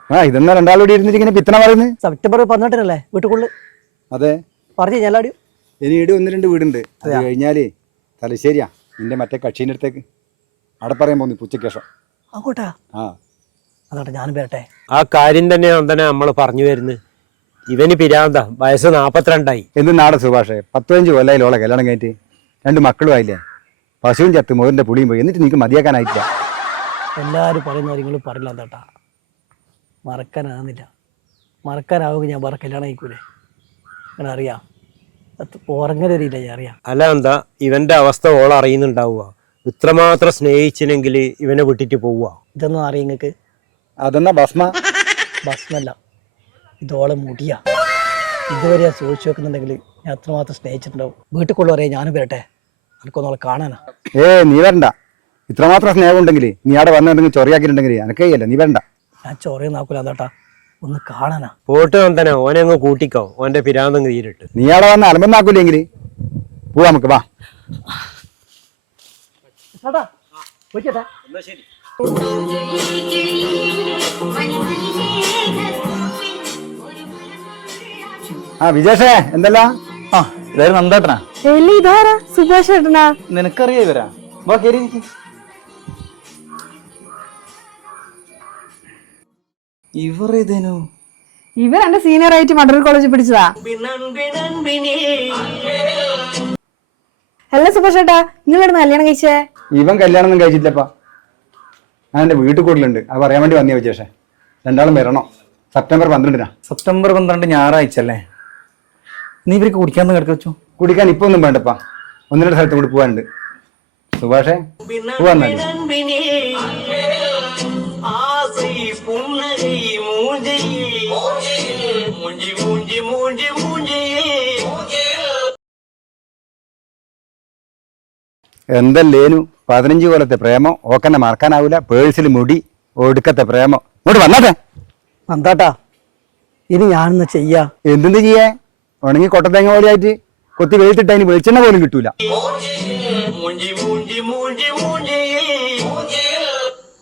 ആ ഇതെന്നാ രണ്ടാളോട് ഇരുന്നിട്ട് ഇങ്ങനെ പിത്തന പറയുന്നത്? സെപ്റ്റംബർ 18 വീട്ടുകൊള്ളു. അതെ പറഞ്ഞു ഞാലാടി. ഇനി ഇവിടെ 1-2 വീടുണ്ട്. അത് കഴിഞ്ഞാലേ തലശ്ശേരിയാ നിന്റെ മറ്റേ കക്ഷീൻ്റെ അടുത്തേക്ക്. അവിടെ പറയാൻ പോകുന്നു ഉച്ചയ്ക്ക് ശേഷം. അങ്ങോട്ടാ? ആ അതോട്ടെ ഞാനും വരട്ടെ. ആ കാര്യം തന്നെയാണ് തന്നെ നമ്മൾ പറഞ്ഞു വരുന്നത്. ഇവന് പിരാന്ത, വയസ്സ് 42 എന്ത് നാടൻ സുഭാഷേ, 15 കൊല്ലായിലോളെ കല്യാണം കഴിഞ്ഞിട്ട് 2 മക്കളും ആയില്ലേ. പശുവും ചത്ത് മോരിന്റെ പുളിയും പോയി, എന്നിട്ട് നീക്ക് മതിയാക്കാനായിട്ടില്ല. എല്ലാവരും പറയുന്ന കാര്യങ്ങളും പറയില്ല എന്താട്ടാ. മറക്കാനാകുന്നില്ല. മറക്കാനാവുമെങ്കിൽ ഞാൻ വേറെ കല്യാണം കഴിക്കൂലേ. അങ്ങനെ അറിയാം, ഉറങ്ങലില്ല ഞാൻ അറിയാം. അല്ല എന്താ ഇവന്റെ അവസ്ഥ ഓൾ അറിയുന്നുണ്ടാവുക. ഇത്രമാത്രം സ്നേഹിച്ചിനെങ്കിൽ ഇവനെ വിട്ടിട്ട് പോവുക. ഇതൊന്നും അറിയാം നിങ്ങൾക്ക്? അതെന്നാ ഭസ്മ? ഭസ്മല്ല, ഇതോളം മുടിയാ. ഇതുവരെ ഞാൻ സൂക്ഷിച്ചു വെക്കുന്നുണ്ടെങ്കിൽ ഞാൻ അത്രമാത്രം സ്നേഹിച്ചിട്ടുണ്ടാവും. വീട്ടിൽ കൊള്ളുവറിയാം ഞാനും വരട്ടെ, എനിക്കൊന്നോളെ കാണാനാ. നീ വരണ്ട. ഇത്രമാത്രം സ്നേഹം ഉണ്ടെങ്കിൽ നീ അവിടെ വന്നിട്ടുണ്ടെങ്കിൽ ചൊറിയാക്കിയിട്ടുണ്ടെങ്കിൽ എനക്കയ്യല്ല, നീ വരണ്ട. ഞാൻ ചൊറയും നാക്കൂല എന്താട്ടാ, ഒന്ന് കാണാനാ. പോട്ട് തന്നെ ഓനെ അങ്ങ് കൂട്ടിക്കോ, ഓന്റെ പിരാന്തം തീരിട്ട്. നീ അവിടെ വന്ന് അലമ്പന്നാക്കൂലെങ്കിൽ പോവാ, നമുക്ക് വാ. ആ വിജേഷേ, എന്തല്ല? ആ ഇതായിരുന്നു നന്ദേട്ടനാ? ഇതാരാ? സുഭാഷ് ഏട്ടനാ? നിനക്കറിയാ ഇവരാ? വാ കേറി. ഇവർ ഏതേനു? ഇവർ എന്റെ സീനിയർ ആയിട്ട് മഡർ കോളേജിൽ പഠിച്ചതാ. അല്ല സുഭാഷ് ഏട്ടാ, നിങ്ങളെടുന്ന് കല്യാണം കഴിച്ചേ? ഇവൻ കല്യാണം ഒന്നും കഴിച്ചില്ലപ്പാ. ഞാൻ എൻ്റെ വീട്ടിൽ കൂടുതലുണ്ട്, അത് പറയാൻ വേണ്ടി വന്നേ വിജേഷേ. രണ്ടാളും വരണം സെപ്റ്റംബർ 12. സെപ്റ്റംബർ 12 ഞായറാഴ്ച അല്ലേ? നീ ഇവർക്ക് കുടിക്കാന്ന് കിടക്ക വെച്ചു. കുടിക്കാൻ ഇപ്പൊ ഒന്നും വേണ്ടപ്പാ, 1-2 സ്ഥലത്ത് കൂടി പോകാനുണ്ട്. സുഭാഷേ പോവാ. എന്തല്ലേനു 15 കൊല്ലത്തെ പ്രേമം ഓക്കെന്നെ മറക്കാനാവൂല. പേഴ്സിൽ മുടി, ഒടുക്കത്തെ പ്രേമം. ഇങ്ങോട്ട് വന്നാട്ടെ. എന്താട്ടാ ഇനി ഞാനൊന്ന് ചെയ്യാ? എന്തെന്ത് ചെയ്യാ? ഉണങ്ങി കൊട്ടത്തേങ്ങ പോലെയായിട്ട് കൊത്തി വെളുത്തിട്ട് അതിന് വെളിച്ചെണ്ണ പോലും കിട്ടൂല.